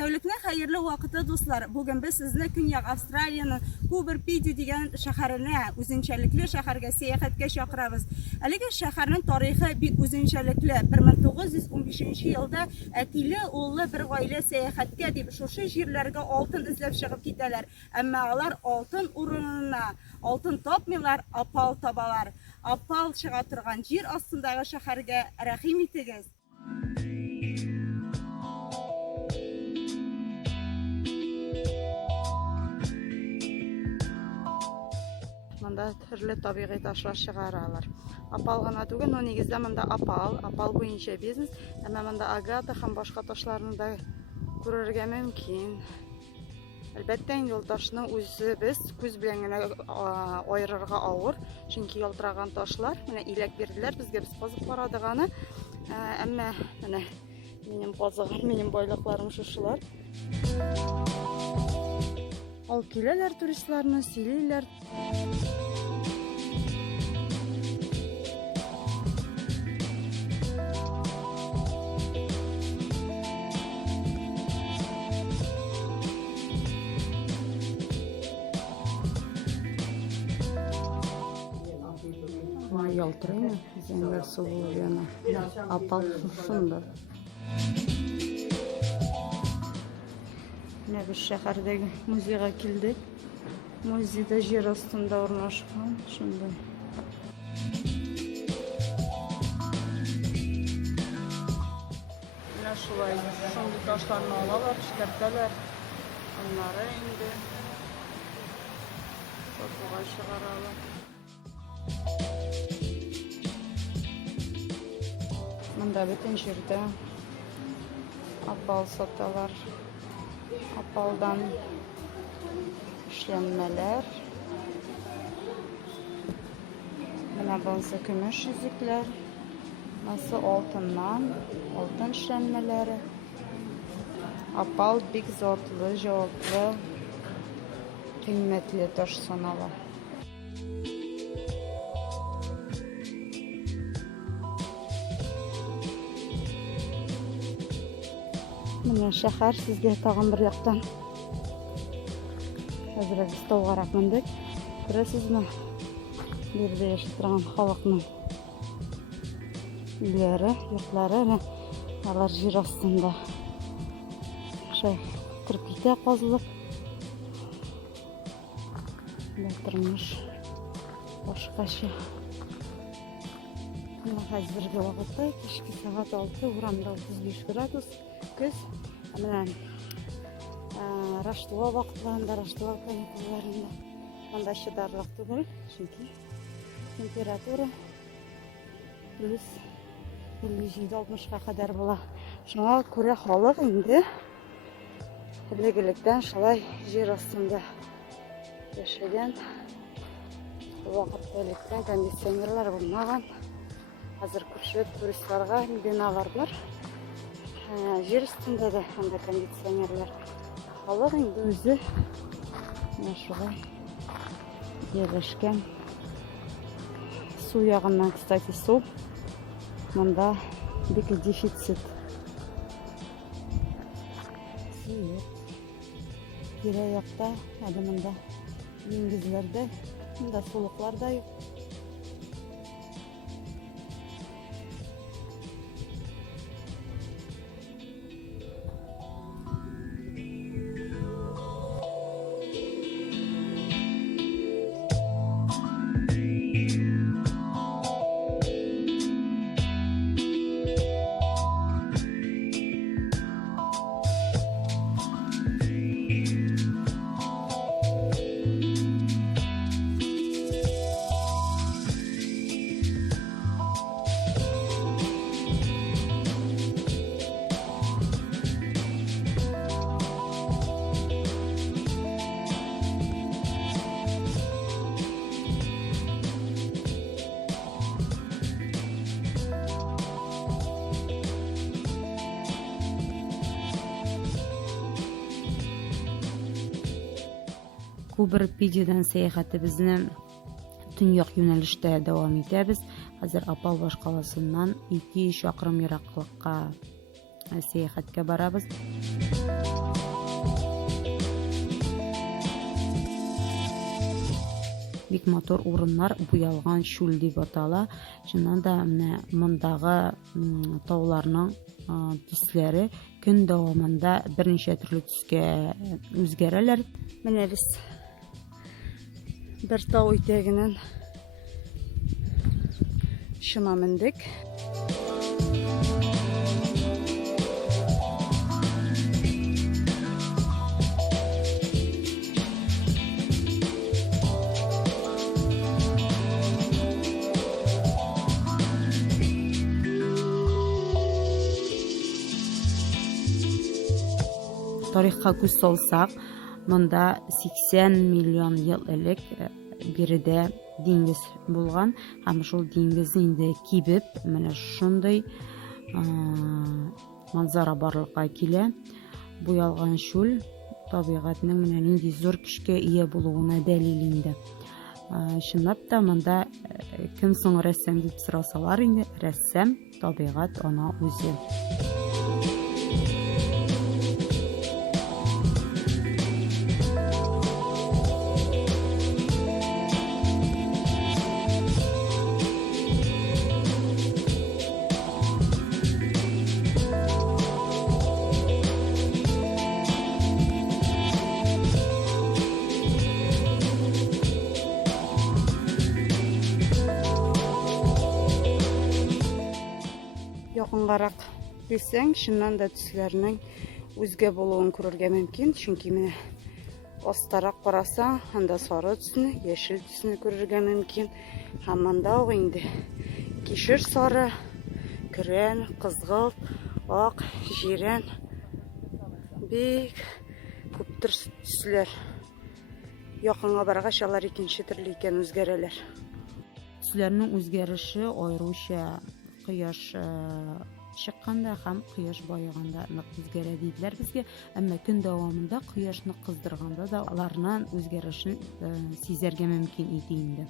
Тәүлекне хәерле вакыты дуслар. Бүген без сезне Көньяк Австралиянең Кубер-Пиди дигән шәһәренә, үзенчәлекле шәһәргә сәяхәткә чакырабыз. Әлеге шәһәрнең тарихы бик үзенчәлекле. 1915 елда әтиле уллы бер гаилә сәяхәткә дип шушы җирләргә алтын эзләп чыгып китәләр. Әмма алар алтын урынына алтын тапмыйлар, апал табалар. Апал чыга торган җир астындагы шәһәргә рәхим итегез. Монда төрле табигый ташлар чыгаралар. Апал гына түгел, но нигездә монда апал буенча бизнес, әмма монда агата һәм башка ташларны да күрергә мөмкин. Әлбәттә, инде ташны үзебез күз белән генә аерырга авыр, чөнки ялтыраган ташлар, менә иләк бирделәр безгә, без казып карадык аны. Әмма менә минем казыгым, минем байлыкларым шушылар. Ал киләләр туристларны, сөйлиләр. Ялтырый, зәңгәр сулы яна. Апал шунда. Менә без шәһәрдәге музейга килдек. Музейда җир астында урнашкан, шунда. Менә шулай, шундый ташларны алалар, эшкәртәләр. Аннары инде сатуга чыгаралар. Монда бөтен җирдә апал саталар. Апалдан эшләнмәләр. Менә булса көмеш yüzüкләр. Монысы алтыннан, алтын эшләнмәләре. Апал бик затлы, җаваплы, кыйммәтле таш санала. Менә шәһәр сезгә тагын бер яктан. Хәзер без таугарак мендек. Күрәсезме? Бердә яшәп торган халыкның үйләре, йортлары, алар җир астында. Шәй, кирпичтә казылып. Тормыш башкача. Менә хәзерге вакытта кичке сәгать 6, урамда 35 градус. Көз, менә Рождество вакытларында, Рождество каникулларында монда чыдарлык түгел, чөнки температура плюс 57-60-га кадәр була. Шуңа күрә халык инде элек-электән шулай җир астында яшәгән. Вакытта электән кондиционерлар булмаган. Хәзер күпчелек туристларга биналар бар. Җир астында да анда кондиционерлар. Халык инде үзе шулай yerleşken. Su ягыннан, кстати, су монда бик дефицит. Су юк. Тирә-якта, әле монда диңгезләрдә, монда сулыклар да юк. Кубер-Пидидан сәяхәтебезне төньяк юнәлештә дәвам итәбез. Хәзер Апалбаш каласыннан 2 чакрым ераклыкка сәяхәткә барабыз. бик матур урыннар буялган чүл дип атала. Чыннан да менә мондагы тауларның төсләре көн дәвамында берничә төрле төскә үзгәрәләр. Менә без бер тау итәгеннән шуна мендек. Тарихка күз салсак, монда 80 миллион ел элек биредә диңгез булган һәм шул диңгезне инде кибеп, менә шундый манзара барлыкка килә. Буялган чүл табигатьнең менә нинди зур көчкә ия булуына дәлил инде. Чынлап та монда кем соң рәссам дип сорасалар инде, рәссам табигать ана үзе. Якынгарак килсәң, чыннан да төсләрнең үзгә булуын күрергә мөмкин, чөнки менә астарак карасаң, анда сары төсне, яшел төсне күрергә мөмкин. Һәм монда ук инде кишер сары, көрән, кызгылт, ак, җирән, бик күп төсләр. Якынга баргач, алар икенче төрле икән, үзгәрәләр. Төсләрнең үзгәреше аеруча кояш чыкканда һәм кояш байыганда нык үзгәрә диделәр безгә, әмма көн дәвамында кояшны кыздырганда да аларның үзгәрешен сизәргә мөмкин иде инде.